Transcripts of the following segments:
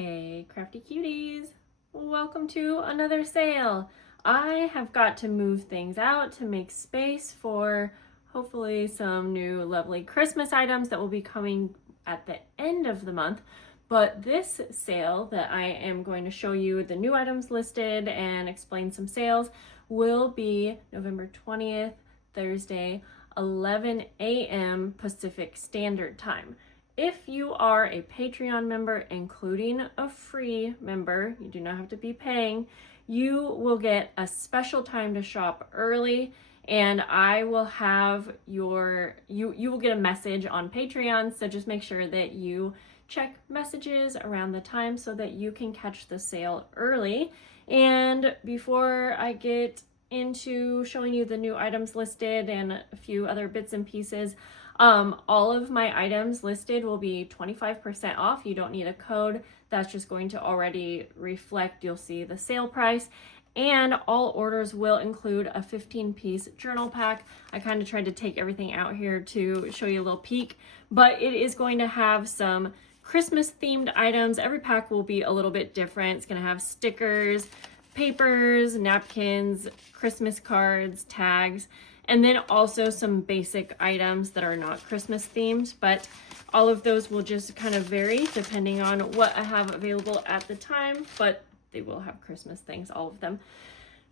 Hey crafty cuties, welcome to another sale. I have got to move things out to make space for hopefully some new lovely Christmas items that will be coming at the end of the month. But this sale that I am going to show you the new items listed and explain some sales will be November 20th, Thursday, 11 a.m. Pacific Standard Time. If you are a Patreon member, including a free member, you do not have to be paying, you will get a special time to shop early, and I will have you will get a message on Patreon, so just make sure that you check messages around the time so that you can catch the sale early. And before I get into showing you the new items listed and a few other bits and pieces, all of my items listed will be 25% off. You don't need a code. That's just going to already reflect, you'll see the sale price. And all orders will include a 15-piece journal pack. I kind of tried to take everything out here to show you a little peek, but it is going to have some Christmas themed items. Every pack will be a little bit different. It's going to have stickers, papers, napkins, Christmas cards, tags, and then also some basic items that are not Christmas themed, but all of those will just kind of vary depending on what I have available at the time, but they will have Christmas things, all of them.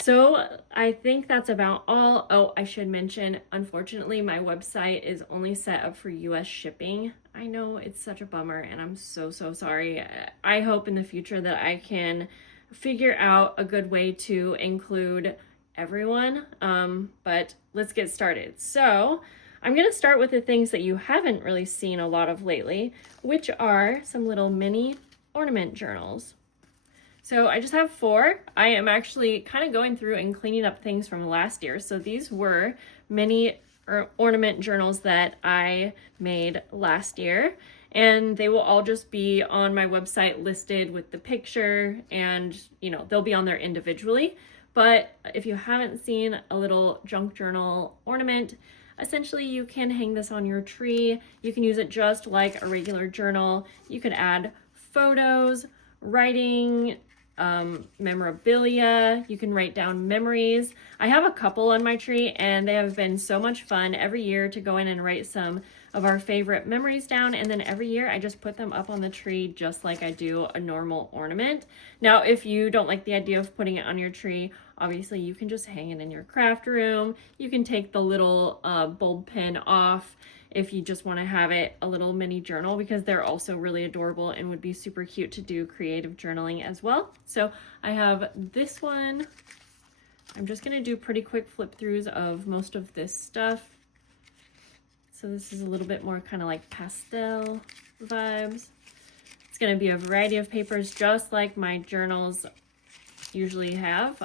So I think that's about all. Oh, I should mention, unfortunately, my website is only set up for US shipping. I know it's such a bummer and I'm so sorry. I hope in the future that I can figure out a good way to include everyone, but let's get started. So I'm going to start with the things that you haven't really seen a lot of lately, which are some little mini ornament journals. So I just have 4. I am actually kind of going through and cleaning up things from last year. So these were mini ornament journals that I made last year, and they will all just be on my website listed with the picture, and they'll be on there individually. But if you haven't seen a little junk journal ornament, essentially you can hang this on your tree. You can use it just like a regular journal. You could add photos, writing, memorabilia. You can write down memories. I have a couple on my tree and they have been so much fun every year to go in and write some of our favorite memories down, and then every year I just put them up on the tree just like I do a normal ornament. Now, if you don't like the idea of putting it on your tree, obviously you can just hang it in your craft room. You can take the little bulb pin off if you just want to have it a little mini journal, because they're also really adorable and would be super cute to do creative journaling as well. So I have this one. I'm just going to do pretty quick flip throughs of most of this stuff. So this is a little bit more kind of like pastel vibes. It's going to be a variety of papers, just like my journals usually have.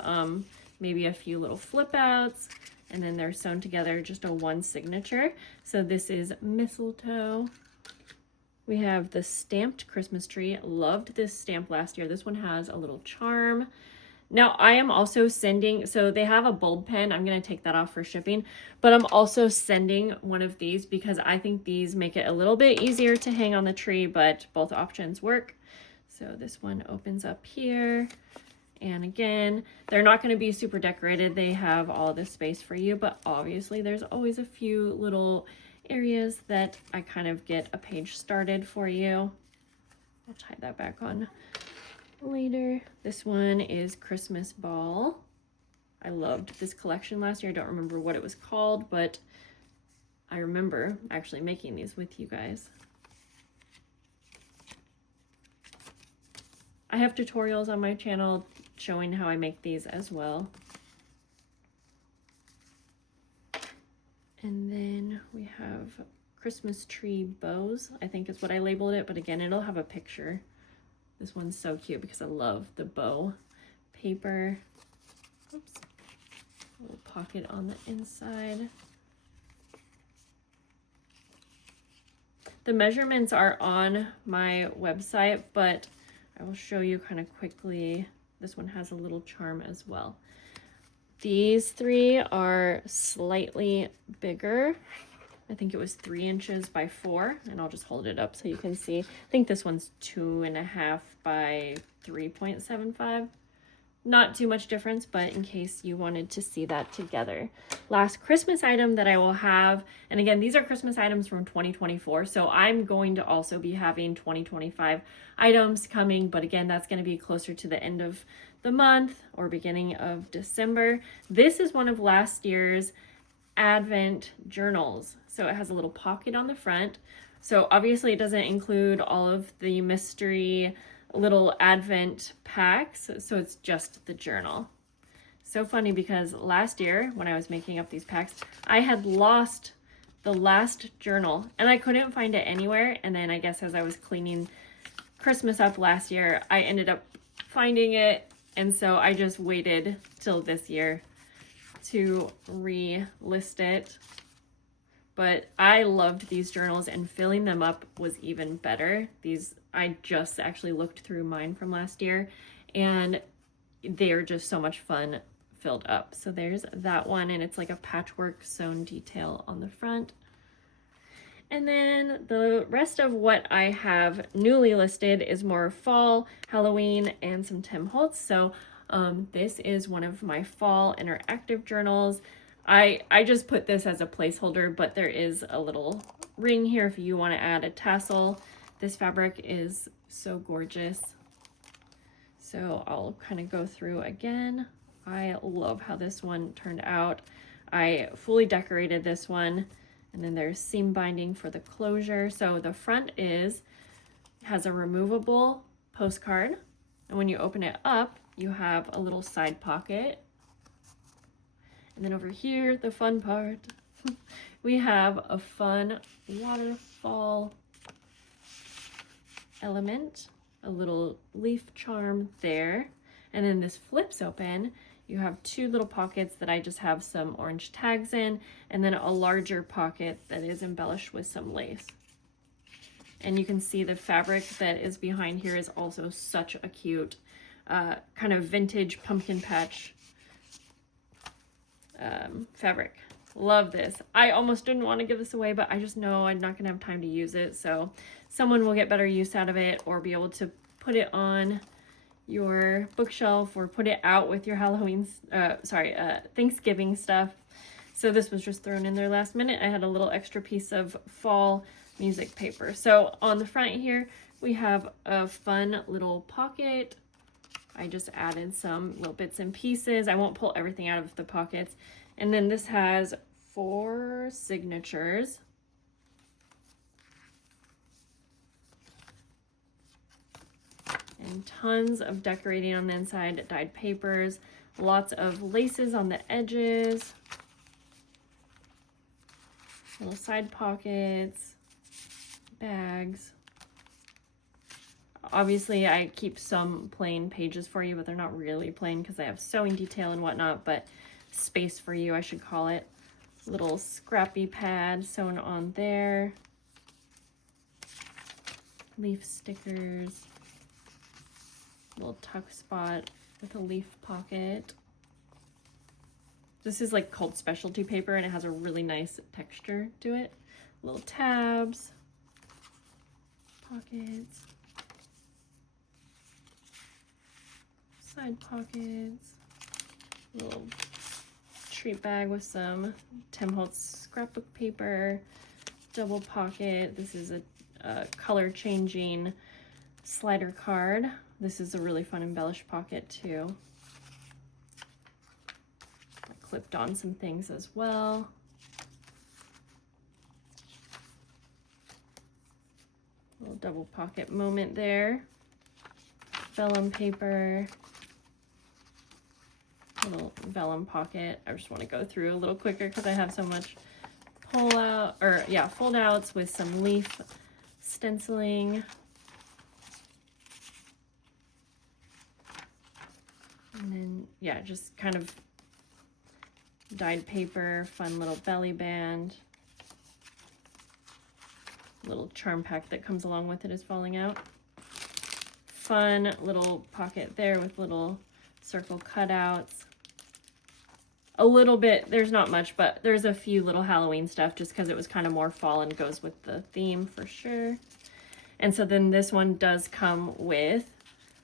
Maybe a few little flip outs, and then they're sewn together, just a one signature. So this is mistletoe. We have the stamped Christmas tree. Loved this stamp last year. This one has a little charm. Now I am also sending, so they have a bulb pen. I'm going to take that off for shipping, but I'm also sending one of these because I think these make it a little bit easier to hang on the tree, but both options work. So this one opens up here. And again, they're not going to be super decorated. They have all this space for you, but obviously there's always a few little areas that I kind of get a page started for you. I'll tie that back on later. This one is Christmas Ball. I loved this collection last year. I don't remember what it was called, but I remember actually making these with you guys. I have tutorials on my channel showing how I make these as well. And then we have Christmas tree bows, I think is what I labeled it, but again, it'll have a picture. This one's so cute because I love the bow paper. Oops. A little pocket on the inside. The measurements are on my website, but I will show you kind of quickly. This one has a little charm as well. These 3 are slightly bigger I think it was 3 inches by 4, and I'll just hold it up so you can see. I think this one's 2.5 by 3.75. Not too much difference, but in case you wanted to see that together. Last Christmas item that I will have, and again, these are Christmas items from 2024, so I'm going to also be having 2025 items coming, but again, that's going to be closer to the end of the month or beginning of December. This is one of last year's Advent journals. So it has a little pocket on the front. So obviously it doesn't include all of the mystery little Advent packs, so it's just the journal. So funny because last year when I was making up these packs, I had lost the last journal and I couldn't find it anywhere. And then I guess as I was cleaning Christmas up last year, I ended up finding it. And so I just waited till this year to relist it. But I loved these journals, and filling them up was even better. These, I just actually looked through mine from last year, and they're just so much fun filled up. So there's that one, and it's like a patchwork sewn detail on the front. And then the rest of what I have newly listed is more fall, Halloween, and some Tim Holtz. So this is one of my fall interactive journals. I just put this as a placeholder, but there is a little ring here if you want to add a tassel. This fabric is so gorgeous. So I'll kind of go through again. I love how this one turned out. I fully decorated this one, and then there's seam binding for the closure. So the front has a removable postcard, and when you open it up, you have a little side pocket. And then over here, the fun part, we have a fun waterfall element, a little leaf charm there. And then this flips open. You have 2 little pockets that I just have some orange tags in, and then a larger pocket that is embellished with some lace. And you can see the fabric that is behind here is also such a cute kind of vintage pumpkin patch fabric. Love this. I almost didn't want to give this away, but I just know I'm not gonna have time to use it, so someone will get better use out of it or be able to put it on your bookshelf or put it out with your Thanksgiving stuff. So this was just thrown in there last minute. I had a little extra piece of fall music paper. So on the front here we have a fun little pocket. I just added some little bits and pieces. I won't pull everything out of the pockets. And then this has 4 signatures. And tons of decorating on the inside, dyed papers, lots of laces on the edges, little side pockets, bags. Obviously, I keep some plain pages for you, but they're not really plain because I have sewing detail and whatnot, but space for you, I should call it. Little scrappy pad sewn on there. Leaf stickers. Little tuck spot with a leaf pocket. This is like called specialty paper, and it has a really nice texture to it. Little tabs. Pockets. Side pockets, little treat bag with some Tim Holtz scrapbook paper, double pocket. This is a color changing slider card. This is a really fun embellished pocket too. I clipped on some things as well. Little double pocket moment there. Vellum paper. Little vellum pocket. I just want to go through a little quicker because I have so much fold outs with some leaf stenciling. And then, yeah, just kind of dyed paper, fun little belly band. Little charm pack that comes along with it is falling out. Fun little pocket there with little circle cutouts. a little bit, there's not much, but there's a few little Halloween stuff just because it was kind of more fall and goes with the theme for sure. And so then this one does come with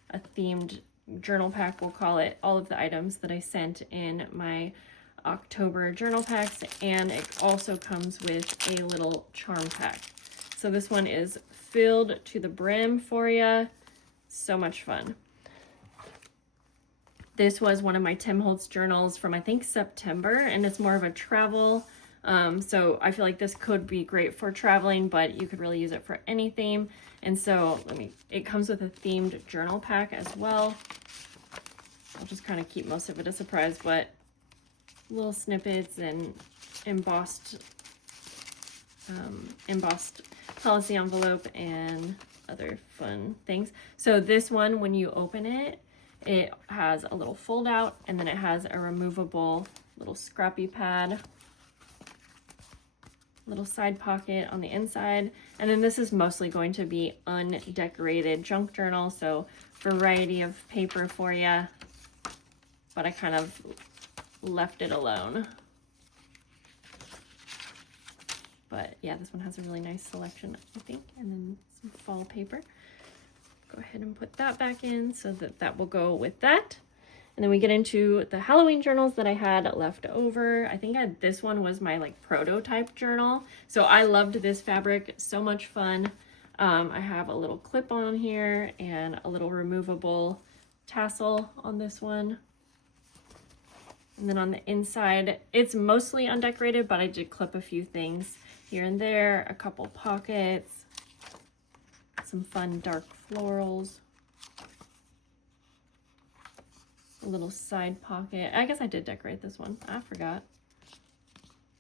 a themed journal pack, we'll call it, all of the items that I sent in my October journal packs, and it also comes with a little charm pack. So this one is filled to the brim for you. So much fun. This was one of my Tim Holtz journals from I think September, and it's more of a travel. So I feel like this could be great for traveling, but you could really use it for any theme. And so it comes with a themed journal pack as well. I'll just kind of keep most of it a surprise, but little snippets and embossed policy envelope and other fun things. So this one, when you open it, it has a little fold out, and then it has a removable little scrappy pad, little side pocket on the inside. And then this is mostly going to be undecorated junk journal, so variety of paper for you, but I kind of left it alone. But yeah, this one has a really nice selection, I think, and then some fall paper. Go ahead and put that back in so that that will go with that. And then we get into the Halloween journals that I had left over. I think this one was my like prototype journal. So I loved this fabric, so much fun. I have a little clip on here and a little removable tassel on this one. And then on the inside, it's mostly undecorated, but I did clip a few things here and there, a couple pockets, some fun dark florals, a little side pocket. I guess I did decorate this one. I forgot.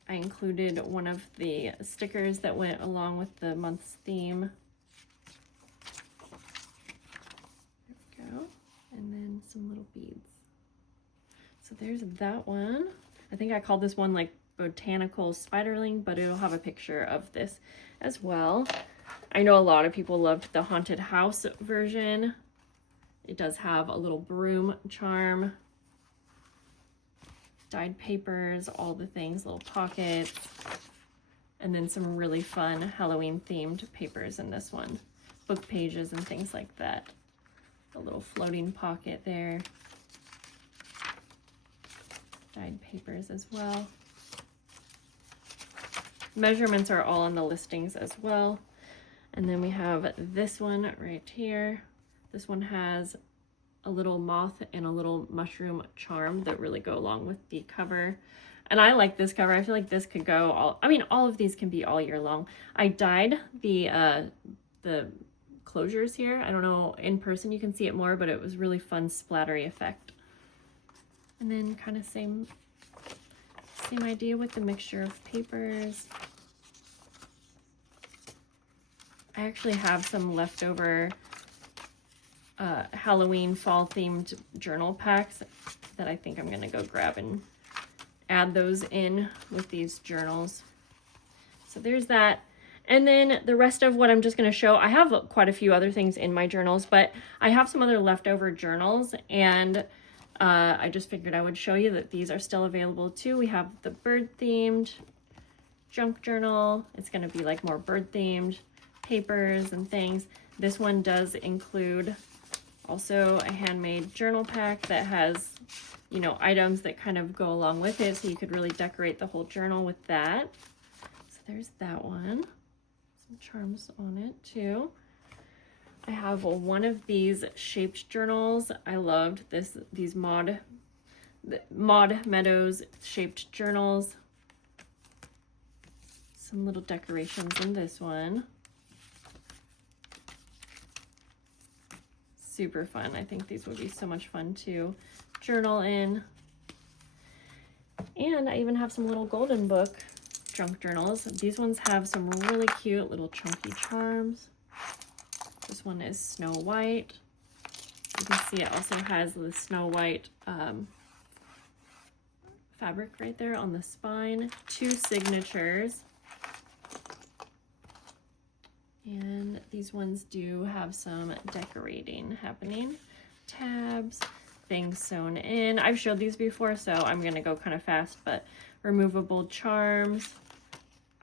I included one of the stickers that went along with the month's theme. There we go. And then some little beads. So there's that one. I think I called this one like Botanical Spiderling, but it'll have a picture of this as well. I know a lot of people loved the haunted house version. It does have a little broom charm, dyed papers, all the things, little pockets, and then some really fun Halloween themed papers in this one. Book pages and things like that. A little floating pocket there. Dyed papers as well. Measurements are all on the listings as well. And then we have this one right here. This one has a little moth and a little mushroom charm that really go along with the cover. And I like this cover. I feel like this could go all of these can be all year long. I dyed the closures here. I don't know, in person you can see it more, but it was really fun splattery effect. And then kind of same idea with the mixture of papers. I actually have some leftover Halloween fall themed journal packs that I think I'm gonna go grab and add those in with these journals. So there's that. And then the rest of what I'm just gonna show, I have quite a few other things in my journals, but I have some other leftover journals, and I just figured I would show you that these are still available too. We have the bird themed junk journal. It's gonna be like more bird themed papers and things. This one does include also a handmade journal pack that has, you know, items that kind of go along with it, so you could really decorate the whole journal with that. So there's that one. Some charms on it too. I have one of these shaped journals. I loved these Maud Meadows shaped journals. Some little decorations in this one. Super fun. I think these would be so much fun to journal in. And I even have some little golden book junk journals. These ones have some really cute little chunky charms. This one is Snow White. You can see it also has the Snow White fabric right there on the spine. 2 signatures. And these ones do have some decorating happening. Tabs. things sewn in. I've showed these before, so I'm going to go kind of fast, but removable charms.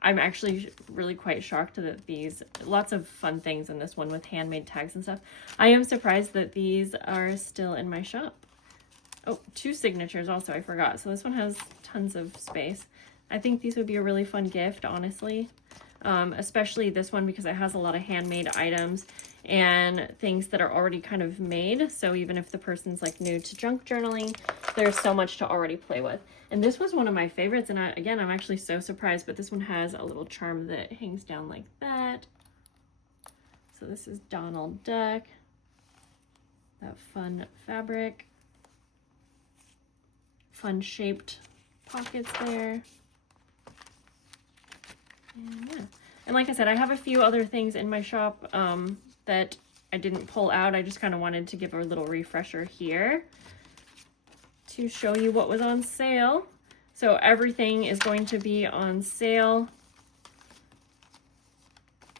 I'm actually really quite shocked that these, lots of fun things in this one with handmade tags and stuff. I am surprised that these are still in my shop. Oh, 2 signatures also, I forgot. So this one has tons of space. I think these would be a really fun gift, honestly. Especially this one because it has a lot of handmade items and things that are already kind of made. So even if the person's like new to junk journaling, there's so much to already play with. And this was one of my favorites. And again, I'm actually so surprised, but this one has a little charm that hangs down like that. So this is Donald Duck, that fun fabric, fun shaped pockets there. And yeah, and like I said, I have a few other things in my shop that I didn't pull out. I just kind of wanted to give a little refresher here to show you what was on sale. So everything is going to be on sale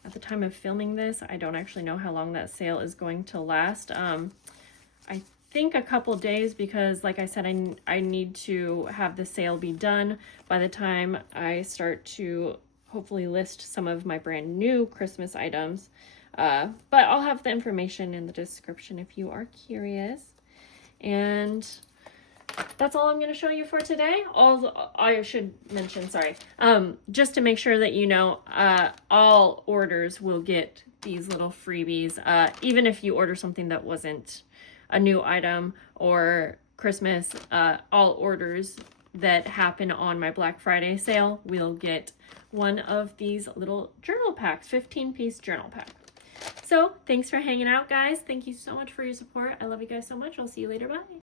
at the time of filming this. I don't actually know how long that sale is going to last. I think a couple days because like I said, I need to have the sale be done by the time I start to hopefully list some of my brand new Christmas items. But I'll have the information in the description if you are curious. And that's all I'm going to show you for today. I should mention, sorry, just to make sure that you know, all orders will get these little freebies, even if you order something that wasn't a new item or Christmas, all orders that happen on my Black Friday sale will get one of these little journal packs, 15-piece journal pack. So thanks for hanging out, guys. Thank you so much for your support. I love you guys so much. I'll see you later. Bye.